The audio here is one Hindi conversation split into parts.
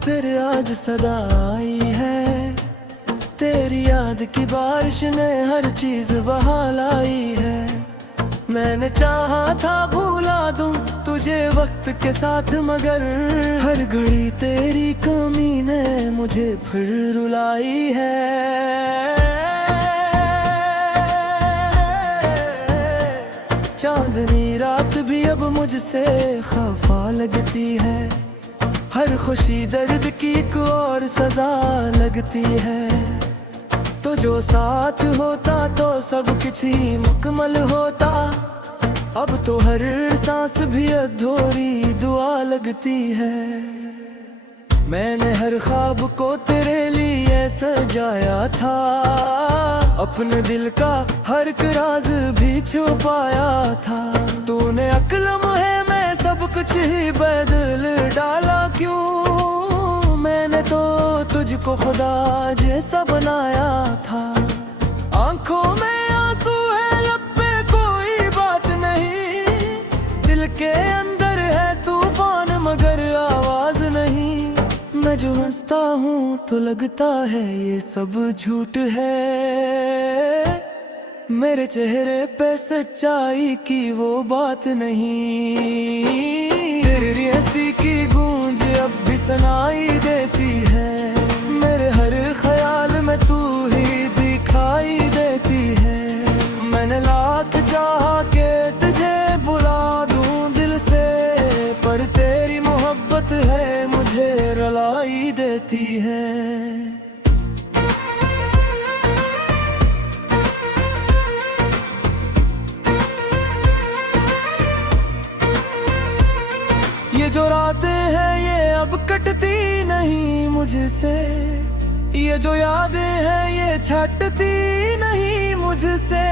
फिर आज सदा आई है। तेरी याद की बारिश ने हर चीज बहा लाई है। मैंने चाहा था भूला दूं तुझे वक्त के साथ, मगर हर घड़ी तेरी कमी ने मुझे फिर रुलाई है। चांदनी रात भी अब मुझसे खफा लगती है। हर खुशी दर्द की एक और सजा लगती है। तो जो साथ होता तो सब कुछ ही मुकम्मल होता। अब तो हर सांस भी अधूरी दुआ लगती है। मैंने हर ख्वाब को तेरे लिए सजाया था। अपने दिल का हर एक राज भी छुपाया था। तूने अक्लम है मैं सब कुछ ही बदल डाला क्यों? मैंने तो तुझको खुदा जैसा बनाया था। आंखों में आंसू है लब पे कोई बात नहीं। दिल के अंदर है तूफान मगर आवाज नहीं। मैं जो हंसता हूँ तो लगता है ये सब झूठ है। मेरे चेहरे पे सच्चाई की वो बात नहीं। तेरी हंसी की गूंज अब भी सुनाई देती है। मेरे हर ख्याल में तू ही दिखाई देती है। मैंने लाख चाहा के तुझे बुला दूं दिल से, पर तेरी मोहब्बत है मुझे रुलाई देती है। ये जो रातें हैं ये अब कटती नहीं मुझसे। ये जो यादें हैं ये छटती नहीं मुझसे।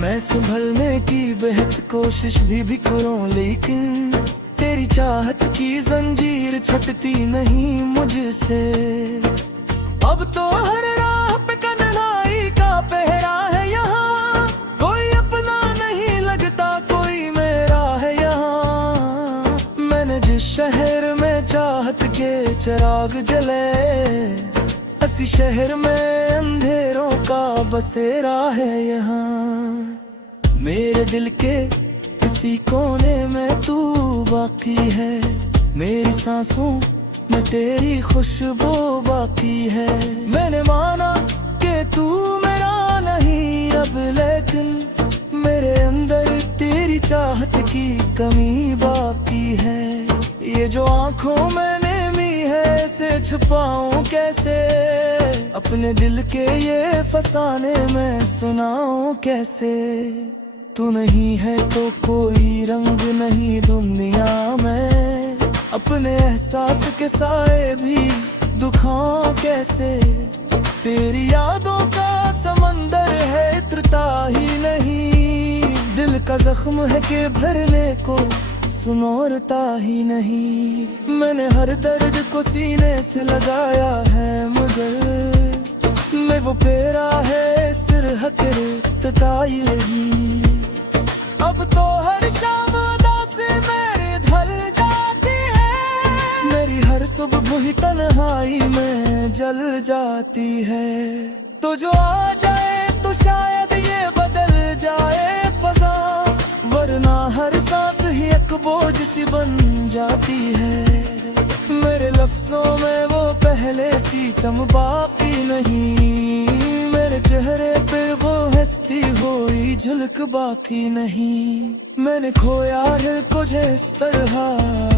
मैं संभलने की बेहद कोशिश भी करूं, लेकिन तेरी चाहत की जंजीर छटती नहीं मुझसे। अब तो हर राह पे कन्हैया का पहरा है यहाँ। कोई अपना नहीं लगता कोई मेरा है यहाँ। मैंने जिस शहर में चाहत के चिराग जले, इसी शहर में अंधेरों का बसेरा है यहाँ। मेरे दिल के इसी कोने में तू बाकी है। मेरी सांसों में तेरी खुशबू बाकी है। मैंने माना कि तू मेरा नहीं अब, लेकिन मेरे अंदर तेरी चाहत की कमी बाकी है। ये जो आंखों में नेमी है इसे छुपाऊं कैसे? अपने दिल के ये फसाने में सुनाऊं कैसे? तू नहीं है तो कोई रंग नहीं दुनिया में। अपने एहसास के साए भी दुखाऊं कैसे? तेरी यादों का समंदर है इतरता ही नहीं। दिल का जख्म है कि भरने को सुनोरता ही नहीं। मैंने हर दर्द को सीने से लगाया है, मगर मैं वो फेरा है सिर हकर तताई नहीं। अब तो हर शाम उदासी मेरी ढल जाती है। मेरी हर सुबह ही तन्हाई में जल जाती है। तो जो आ जाए तो शायद ये बदल जाए फजा, वरना हर सांस ही एक बोझ सी बन जाती है। मेरे लफ्जों में वो पहले सी चमक बाकी नहीं। मेरे चेहरे पर वो हंसती हुई झलक बाकी नहीं। मैंने खोया दिल को इस तरह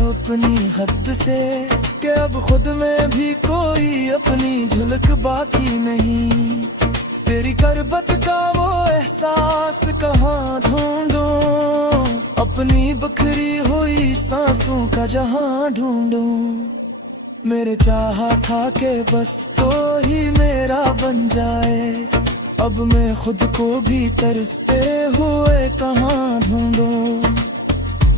अपनी हद से, कि अब खुद में भी कोई अपनी झलक बाकी नहीं। तेरी करबत का वो एहसास कहाँ ढूंढूं? अपनी बखरी हुई सांसों का जहां ढूंढूं? मेरे चाहा था कि बस तो ही मेरा बन जाए। अब मैं खुद को भी तरसते हुए कहाँ ढूंढूं?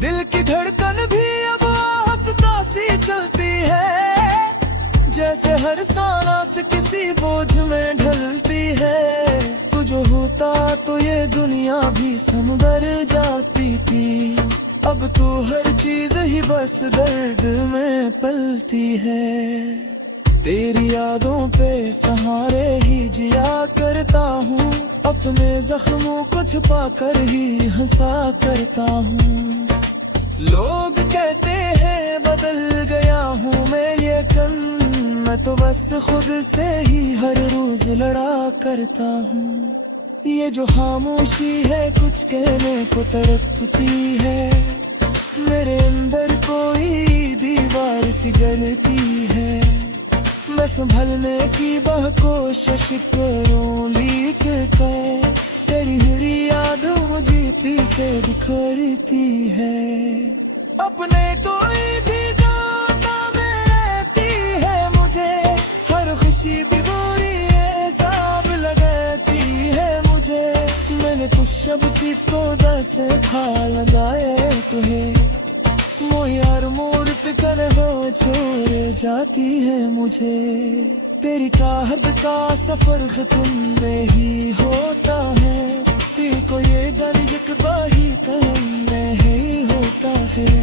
दिल की धड़कन भी अब हंसता सी चलती है, जैसे हर सांस किसी बोझ में ढलती है। तू जो होता तो ये दुनिया भी संवर जाती थी। अब अब तो हर चीज ही बस दर्द में पलती है। तेरी यादों पे सहारे ही जिया करता हूँ, अपने जख्मों को छुपा कर ही हंसा करता हूँ। लोग कहते हैं बदल गया हूँ मैं, लेकिन मैं तो बस खुद से ही हर रोज लड़ा करता हूँ। ये जो खामोशी है कुछ कहने को तड़पती है, मेरे अंदर कोई दीवार सी गलती है। मैं संभलने की कोशिश करूं लीक कर, तेरी हुई यादों जीती से बिखरती है। अपने तो भी गाता में रहती है मुझे, हर खुशी भी बुरी हिसाब लगाती है मुझे। मैंने कुछ शब्द सी तो 10 था लगाए तुझे, वो यार मोड़ पे कर हो छोड़ जाती है मुझे। तेरी चाहत का सफर खत्म में ही होता है, तेरे को ये जानी जकबाही में ही होता है।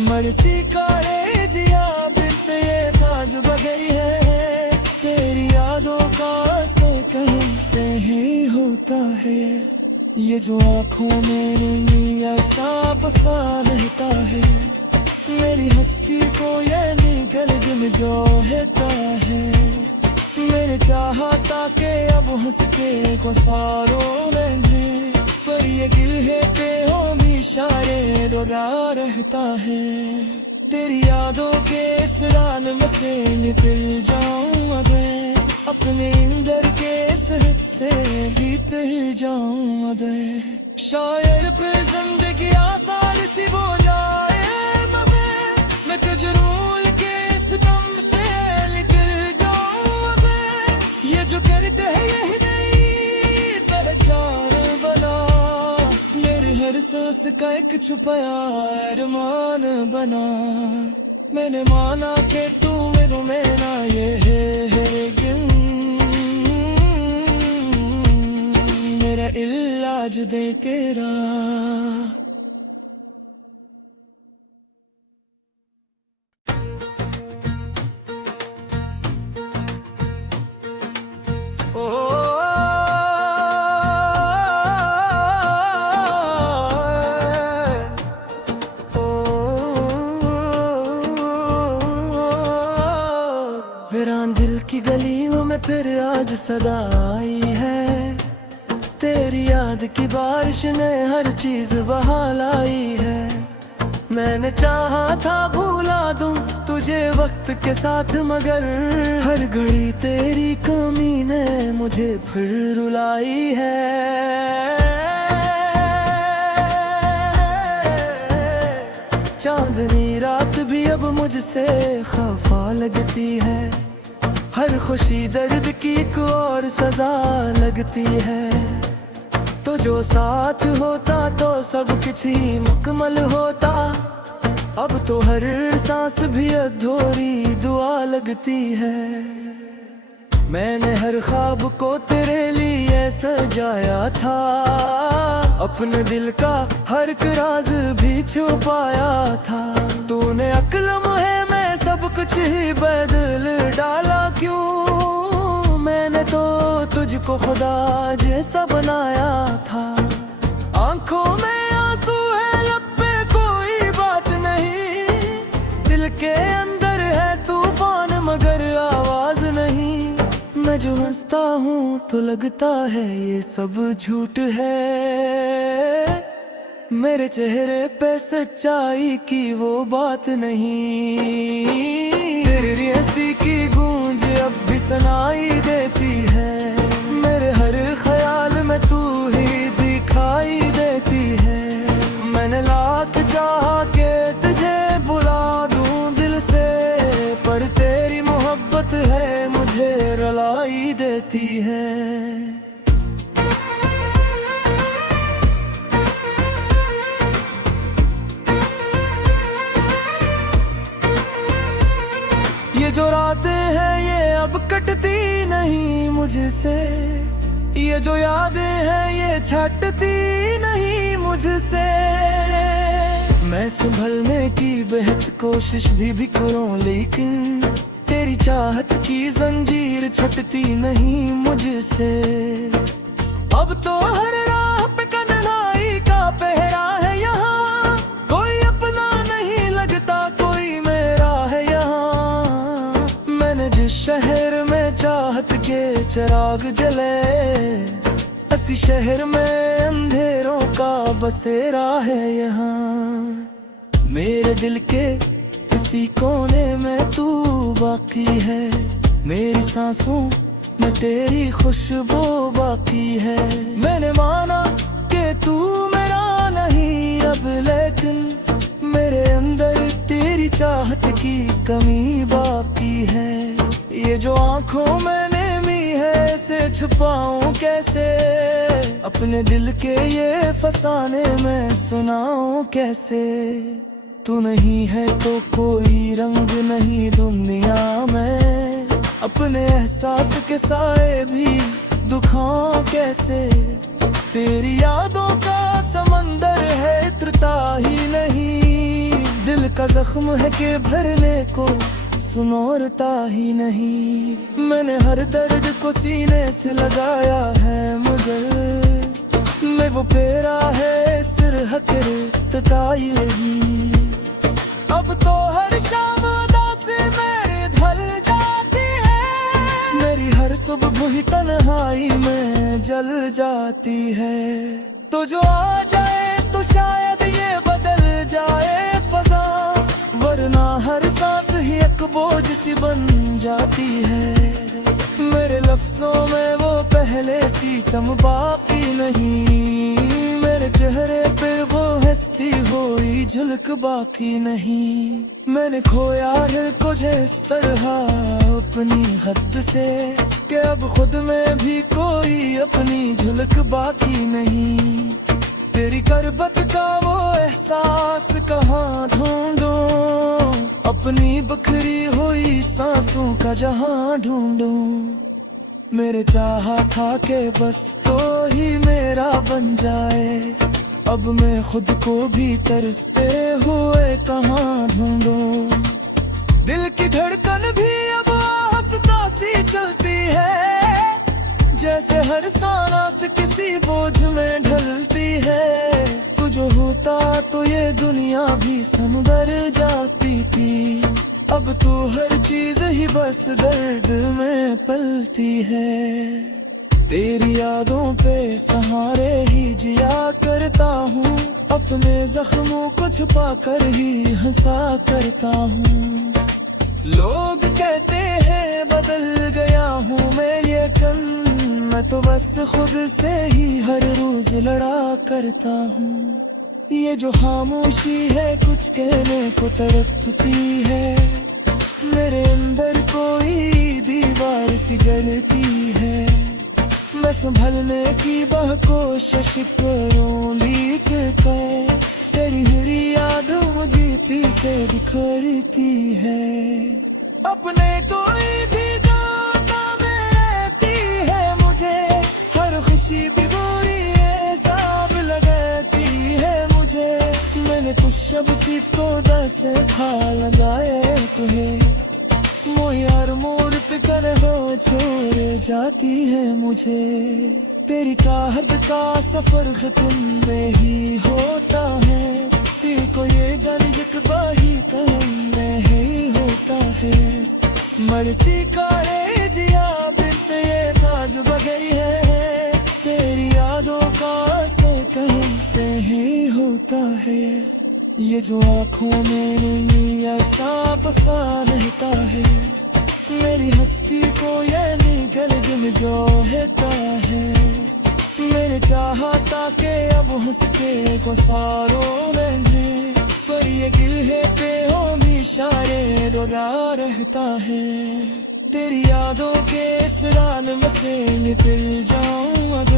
मरसी काले जिया बित ये बाज बगई है, तेरी यादों का असर कहते ही होता है। ये जो आँखों में नीया सा बसा रहता है, मेरी हस्ती को ये निगल दिन जो रहता है। मेरे चाहता के अब हंस के को सारो लेंगे, पर ये दिल है पे इशारे रोगा रहता है। तेरी यादों के इस रान में से निकल जाऊं अब, अपने अंदर के सहज से बीत जाऊं अब। शायद फिर जिंदगी आसान सी हो जाए, मैं तुझे रूल के इस गम से निकल जाऊं अब। ये जो करते हैं यही नहीं पहचान बना, मेरे हर सांस का एक छुपाया अरमान बना। मैंने माना कि तू मेरे में ना ये है लेकिन, मेरा इलाज दे के रहा। वीरान दिल की गलियों में फिर आज सदा आई है, तेरी याद की बारिश ने हर चीज बहा लाई है। मैंने चाहा था भूला दूं तुझे वक्त के साथ, मगर हर घड़ी तेरी कमी ने मुझे फिर रुलाई है। चांदनी रात भी अब मुझसे खफा लगती है, हर खुशी दर्द की एक और सजा लगती है। तो जो साथ होता तो सब कुछ ही मुकम्मल होता, अब तो हर सांस भी अधूरी दुआ लगती है। मैंने हर ख्वाब को तेरे लिए सजाया था, अपने दिल का हर एक राज भी छुपाया था। तूने अक्ल मुहे में सब कुछ ही बदल डाला क्यों, मैंने तो तुझको खुदा जैसा बनाया था। आंखों में आंसू है लब पे कोई बात नहीं, दिल के अंदर है तूफान मगर आवाज नहीं। मैं जो हंसता हूँ तो लगता है ये सब झूठ है, मेरे चेहरे पे सच्चाई की वो बात नहीं। तेरी हंसी की गूंज अब भी सुनाई देती है, मेरे हर ख्याल में तू ही दिखाई देती है। मैंने लाख चाहा के तुझे बुला दूं दिल से, पर तेरी मोहब्बत है मुझे रुलाई देती है। ये जो रातें हैं ये अब कटती नहीं मुझसे, ये जो यादें हैं ये छटती नहीं मुझसे। संभलने की बेहद कोशिश भी करूं, लेकिन तेरी चाहत की जंजीर छटती नहीं मुझसे। अब तो हर राह पे कन्हैया का पहरा है यहाँ, कोई अपना नहीं लगता कोई मेरा है यहाँ। मैंने जिस शहर में चाहत के चिराग जले, इसी शहर में अंधेरों का बसेरा है यहाँ। मेरे दिल के इसी कोने में तू बाकी है, मेरी सांसों में तेरी खुशबू बाकी है। मैंने माना कि तू मेरा नहीं अब, लेकिन मेरे अंदर तेरी चाहत की कमी बाकी है। ये जो आंखों में नेमी है इसे छुपाऊं कैसे, अपने दिल के ये फसाने में सुनाऊं कैसे। तू नहीं है तो कोई रंग नहीं दुनिया में, अपने एहसास के साए भी दुखाऊं कैसे। तेरी यादों का समंदर है इतरता ही नहीं, दिल का जख्म है कि भरने को सुनोरता ही नहीं। मैंने हर दर्द को सीने से लगाया है, मगर मैं वो पेरा है सिर हकर तताई नहीं। अब तो हर शाम उदासी मेरी ढल जाती है, मेरी हर सुबह ही तन्हाई में जल जाती है। तो जो आ जाए तो शायद ये बदल जाए फजा, वरना हर सांस ही एक बोझ सी बन जाती है। मेरे लफ्जों में वो पहले सी चमक बाकी नहीं, मेरे चेहरे पे वो हंसती हुई झलक बाकी नहीं। मैंने खोया दिल को जिस तरह अपनी हद से, कि अब खुद में भी कोई अपनी झलक बाकी नहीं। तेरी करबत का वो एहसास कहाँ ढूंढूं, अपनी बखरी हुई सांसों का जहां ढूंढूं। मेरे चाहा था कि बस तो ही मेरा बन जाए, अब मैं खुद को भी तरसते हुए कहाँ ढूंढूं। दिल की धड़कन भी अब हंसता सी चलती है, जैसे हर सांस किसी बोझ में ढलती है। तू जो होता तो ये दुनिया भी संवर जाती थी, अब तो हर चीज ही बस दर्द में पलती है। तेरी यादों पे सहारे ही जिया करता हूँ, अपने जख्मों को छुपा कर ही हंसा करता हूँ। लोग कहते हैं बदल गया हूँ मैं, लेकिन मैं तो बस खुद से ही हर रोज लड़ा करता हूँ। ये जो खामोशी है कुछ कहने को तड़पती है, मेरे अंदर कोई दीवार सी गलती है। मैं संभलने की कोशिश करूं, लेकिन तेरी हुई याद मुझे पीछे बिखरती है। अपने कोई भी दाता में रहती है मुझे, हर खुशी भी बुरी हिसाब लगाती है मुझे। मैंने कुछ शब्द सी तो 10 था लगाए तुझे, वो यार मोर पे कर हो छोड़ जाती है मुझे। तेरी चाहत का सफर खत्म में ही होता है, तेरे को ये जान जज्बा ही तन में ही होता है। मर्सी का रे जिया बिन ये बाज बगई है, तेरी यादों का असर कहते ही होता है। ये जो आँखों में नीला सा बसा रहता है, मेरी हस्ती को ये निकल दिन जो रहता है। मेरे चाहता के अब हंस के को सारो रहने, पर ये दिल है पे हमेशा रोना रहता है। तेरी यादों के इस रान में से निकल जाऊं अब,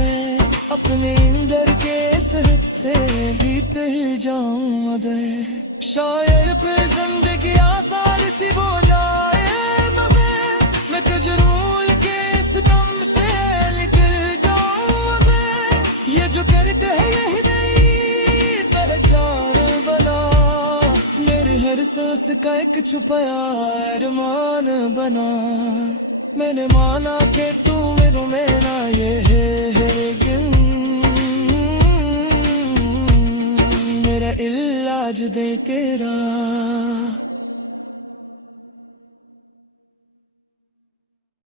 अपने अंदर के सहज से बीत जाऊं अब। शायद फिर जिंदगी आसान सी हो जाए, मैं तुझरूल के इस दम से निकल जाऊं अब। ये जो करते हैं यही नहीं पहचान बना, सांस का एक छुपाया अरमान बना। मैंने माना कि तू मेरू मेरा ये है लेकिन मेरा इलाज दे तेरा।